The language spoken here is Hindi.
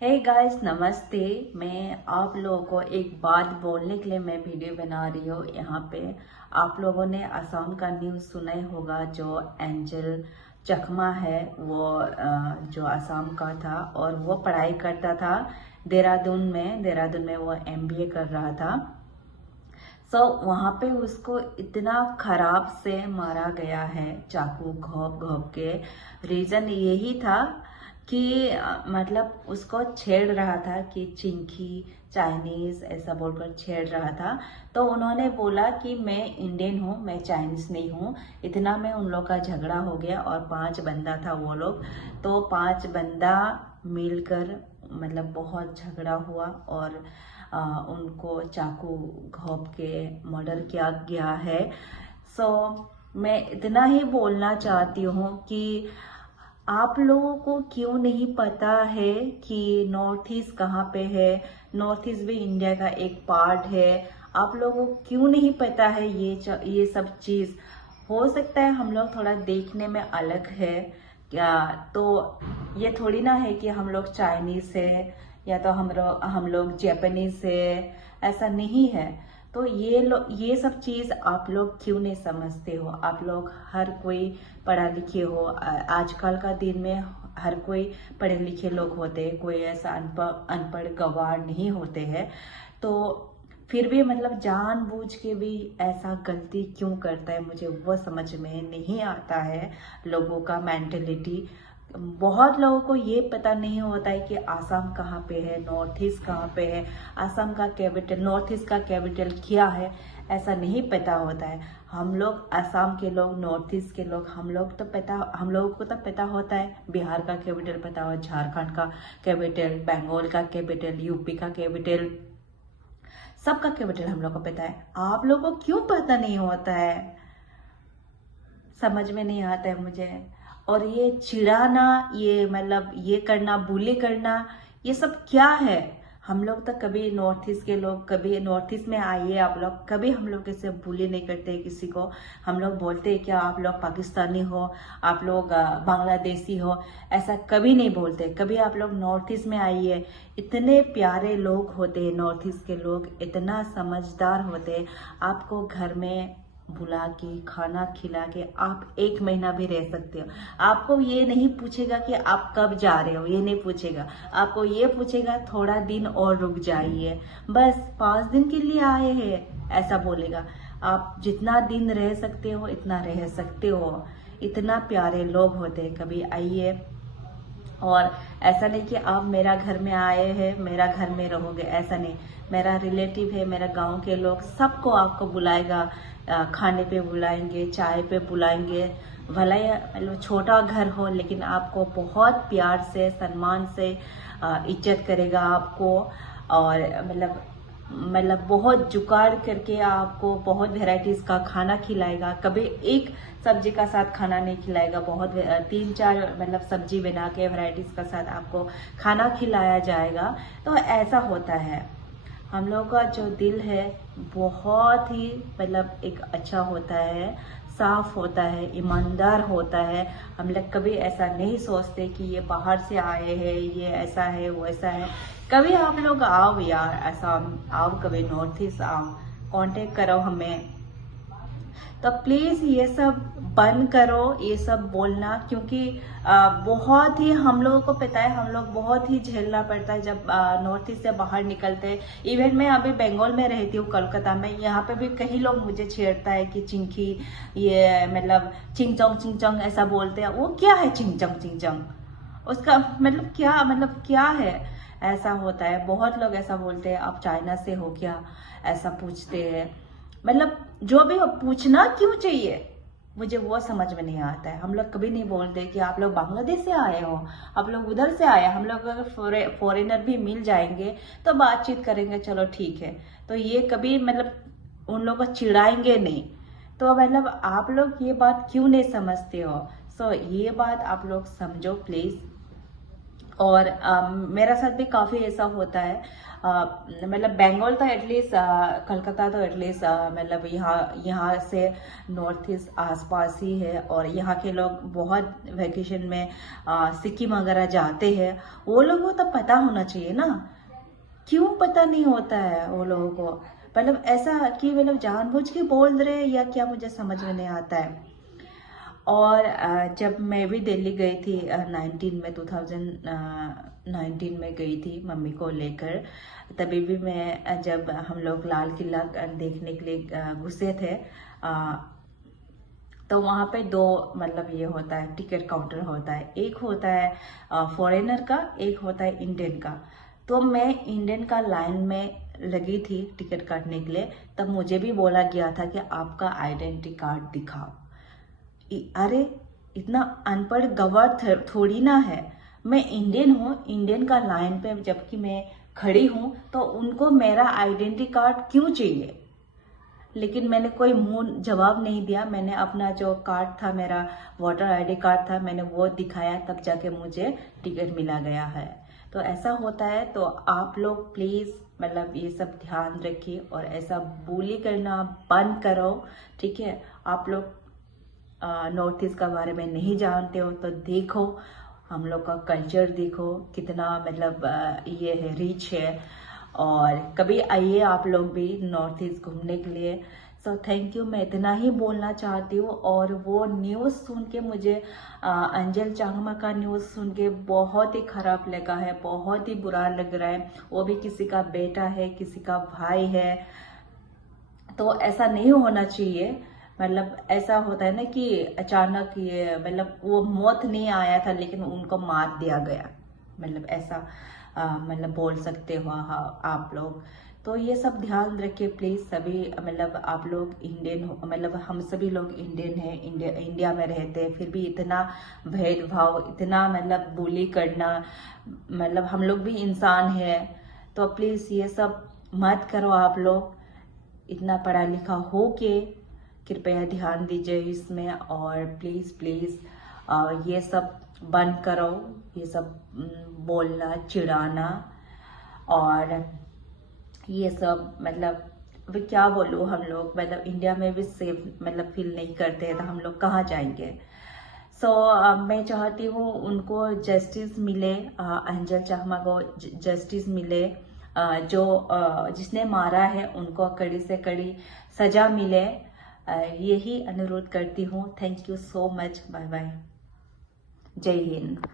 हे गाइस, नमस्ते। मैं आप लोगों को एक बात बोलने के लिए मैं वीडियो बना रही हूँ। यहाँ पे आप लोगों ने असम का न्यूज़ सुना ही होगा। जो एंजल चकमा है वो जो असम का था और वो पढ़ाई करता था देहरादून में वो एमबीए कर रहा था। वहाँ पे उसको इतना खराब से मारा गया है, चाकू घोंप घोंप के। रीजन यही था कि मतलब उसको छेड़ रहा था कि चिंकी चाइनीज ऐसा बोलकर छेड़ रहा था। तो उन्होंने बोला कि मैं इंडियन हूँ, मैं चाइनीज नहीं हूँ। इतना में उन लोग का झगड़ा हो गया और 5 बंदा था वो लोग। तो 5 बंदा मिलकर मतलब बहुत झगड़ा हुआ और उनको चाकू घोंप के मर्डर किया गया है। सो मैं इतना ही बोलना चाहती हूँ कि आप लोगों को क्यों नहीं पता है कि नॉर्थ ईस्ट कहाँ पे है। नॉर्थ ईस्ट भी इंडिया का एक पार्ट है। आप लोगों को क्यों नहीं पता है ये सब चीज़। हो सकता है हम लोग थोड़ा देखने में अलग है क्या, तो ये थोड़ी ना है कि हम लोग चाइनीज है या तो हम लोग जापानीज है, ऐसा नहीं है। तो ये सब चीज आप लोग क्यों नहीं समझते हो। आप लोग हर कोई पढ़ा लिखे हो। आजकल का दिन में हर कोई पढ़े लिखे लोग होते हैं, कोई ऐसा अनपढ़ गवार नहीं होते हैं। तो फिर भी मतलब जानबूझ के भी ऐसा गलती क्यों करता है, मुझे वो समझ में नहीं आता है। लोगों का मेंटेलिटी, बहुत लोगों को ये पता नहीं होता है कि आसाम कहाँ पे है, नॉर्थ ईस्ट कहाँ पे है, आसाम का कैपिटल, नॉर्थ ईस्ट का कैपिटल क्या है, ऐसा नहीं पता होता है। हम लोग आसाम के लोग, नॉर्थ ईस्ट के लोग, हम लोगों को तो पता होता है। बिहार का कैपिटल पता हो, झारखंड का कैपिटल, बंगाल का कैपिटल, यूपी का कैपिटल, सबका कैपिटल हम लोग को पता है। आप लोगों को क्यों पता नहीं होता है, समझ में नहीं आता है मुझे। और ये चिढ़ाना, ये मतलब ये करना, bully करना, ये सब क्या है। हम लोग तो कभी नॉर्थ ईस्ट के लोग, कभी नॉर्थ ईस्ट में आइए आप लोग, कभी हम लोग ऐसे bully नहीं करते किसी को। हम लोग बोलते हैं क्या आप लोग पाकिस्तानी हो, आप लोग बांग्लादेशी हो, ऐसा कभी नहीं बोलते। कभी आप लोग नॉर्थ ईस्ट में आइए, इतने प्यारे लोग होते हैं नॉर्थ ईस्ट के लोग, इतना समझदार होते हैं। आपको घर में बुला के खाना खिला के आप 1 महीना भी रह सकते हो। आपको ये नहीं पूछेगा कि आप कब जा रहे हो, ये नहीं पूछेगा। आपको ये पूछेगा थोड़ा दिन और रुक जाइए, बस 5 दिन के लिए आए हैं, ऐसा बोलेगा। आप जितना दिन रह सकते हो इतना रह सकते हो। इतना प्यारे लोग होते हैं, कभी आइए। और ऐसा नहीं कि आप मेरा घर में आए हैं मेरा घर में रहोगे, ऐसा नहीं। मेरा रिलेटिव है, मेरा गांव के लोग सबको आपको बुलाएगा, खाने पे बुलाएंगे, चाय पे बुलाएंगे। भला ही मतलब छोटा घर हो लेकिन आपको बहुत प्यार से, सम्मान से इज्जत करेगा आपको। और मतलब बहुत जुगाड़ करके आपको बहुत वेराइटीज का खाना खिलाएगा। कभी एक सब्जी का साथ खाना नहीं खिलाएगा, बहुत 3-4 मतलब सब्जी बना के वेराइटीज का साथ आपको खाना खिलाया जाएगा। तो ऐसा होता है। हम लोग का जो दिल है बहुत ही मतलब एक अच्छा होता है, साफ होता है, ईमानदार होता है। हम लोग कभी ऐसा नहीं सोचते कि ये बाहर से आए हैं, ये ऐसा है वो ऐसा है। कभी आप लोग आओ यार, ऐसा आओ, कभी नॉर्थ ईस्ट आओ, कांटेक्ट करो हमें। तो प्लीज ये सब बंद करो, ये सब बोलना। क्योंकि बहुत ही हम लोगों को पता है, हम लोग बहुत ही झेलना पड़ता है जब नॉर्थ ईस्ट से बाहर निकलते हैं। इवन मैं अभी बंगाल में रहती हूँ, कोलकाता में, यहाँ पे भी कई लोग मुझे छेड़ता है कि चिंकी, ये मतलब चिंगचोंग ऐसा बोलते हैं। वो क्या है चिंगचोंग, उसका मतलब क्या है। ऐसा होता है, बहुत लोग ऐसा बोलते हैं, आप चाइना से हो क्या, ऐसा पूछते हैं। मतलब जो भी हो, पूछना क्यों चाहिए, मुझे वो समझ में नहीं आता है। हम लोग कभी नहीं बोलते कि आप लोग बांग्लादेश से आए हो, आप लोग उधर से आए। हम लोग अगर फॉरेनर भी मिल जाएंगे तो बातचीत करेंगे, चलो ठीक है। तो ये कभी मतलब उन लोग को चिढ़ाएंगे नहीं। तो मतलब आप लोग ये बात क्यों नहीं समझते हो। ये बात आप लोग समझो प्लीज। और मेरा साथ भी काफ़ी ऐसा होता है। मतलब बंगाल तो एटलीस्ट, कलकत्ता तो एटलीस्ट, मतलब यहाँ से नॉर्थ ईस्ट आसपास ही है, और यहाँ के लोग बहुत वैकेशन में सिक्किम वगैरह जाते हैं। वो लोगों को तो पता होना चाहिए ना, क्यों पता नहीं होता है वो लोगों को? मतलब ऐसा कि मतलब जानबूझ के बोल रहे या क्या, मुझे समझ में नहीं आता है। और जब मैं भी दिल्ली गई थी 2019 में गई थी मम्मी को लेकर, तभी भी मैं जब हम लोग लाल किला देखने के लिए घुसे थे, तो वहाँ पे दो मतलब ये होता है, टिकट काउंटर होता है। एक होता है फॉरेनर का, एक होता है इंडियन का। तो मैं इंडियन का लाइन में लगी थी टिकट काटने के लिए, तब मुझे भी बोला गया था कि आपका आइडेंटिटी कार्ड दिखाओ। अरे इतना अनपढ़ गवार थोड़ी ना है। मैं इंडियन हूँ, इंडियन का लाइन पे जबकि मैं खड़ी हूँ, तो उनको मेरा आइडेंटिटी कार्ड क्यों चाहिए? लेकिन मैंने कोई मुंह जवाब नहीं दिया। मैंने अपना जो कार्ड था, मेरा वोटर आईडी कार्ड था, मैंने वो दिखाया, तब जाके मुझे टिकट मिला गया है। तो ऐसा होता है। तो आप लोग प्लीज मतलब ये सब ध्यान रखिए और ऐसा bully करना बंद करो, ठीक है? आप लोग नॉर्थ ईस्ट के बारे में नहीं जानते हो तो देखो, हम लोग का कल्चर देखो कितना मतलब ये है, रिच है। और कभी आइए आप लोग भी नॉर्थ ईस्ट घूमने के लिए। सो थैंक यू, मैं इतना ही बोलना चाहती हूँ। और वो न्यूज़ सुन के मुझे अंजल चांगमा का न्यूज़ सुन के बहुत ही खराब लगा है, बहुत ही बुरा लग रहा है। वो भी किसी का बेटा है, किसी का भाई है, तो ऐसा नहीं होना चाहिए। मतलब ऐसा होता है ना कि अचानक ये मतलब वो मौत नहीं आया था, लेकिन उनको मार दिया गया, मतलब ऐसा मतलब बोल सकते हो हाँ आप लोग। तो ये सब ध्यान रखिए प्लीज सभी। मतलब आप लोग इंडियन हो, मतलब हम सभी लोग इंडियन हैं, इंडिया में रहते हैं, फिर भी इतना भेदभाव, इतना मतलब bully करना, मतलब हम लोग भी इंसान हैं। तो प्लीज ये सब मत करो आप लोग। इतना पढ़ा लिखा हो के कृपया ध्यान दीजिए इसमें, और प्लीज़ प्लीज़ ये सब बंद करो, ये सब बोलना, चिढ़ाना, और ये सब मतलब अभी क्या बोलूँ। हम लोग मतलब इंडिया में भी सेफ मतलब फील नहीं करते हैं, तो हम लोग कहाँ जाएंगे? सो मैं चाहती हूँ उनको जस्टिस मिले, अंजल चांगमा को जस्टिस मिले। जो जिसने मारा है उनको कड़ी से कड़ी सजा मिले। यही अनुरोध करती हूँ। Thank you so much. Bye bye. Jai Hind.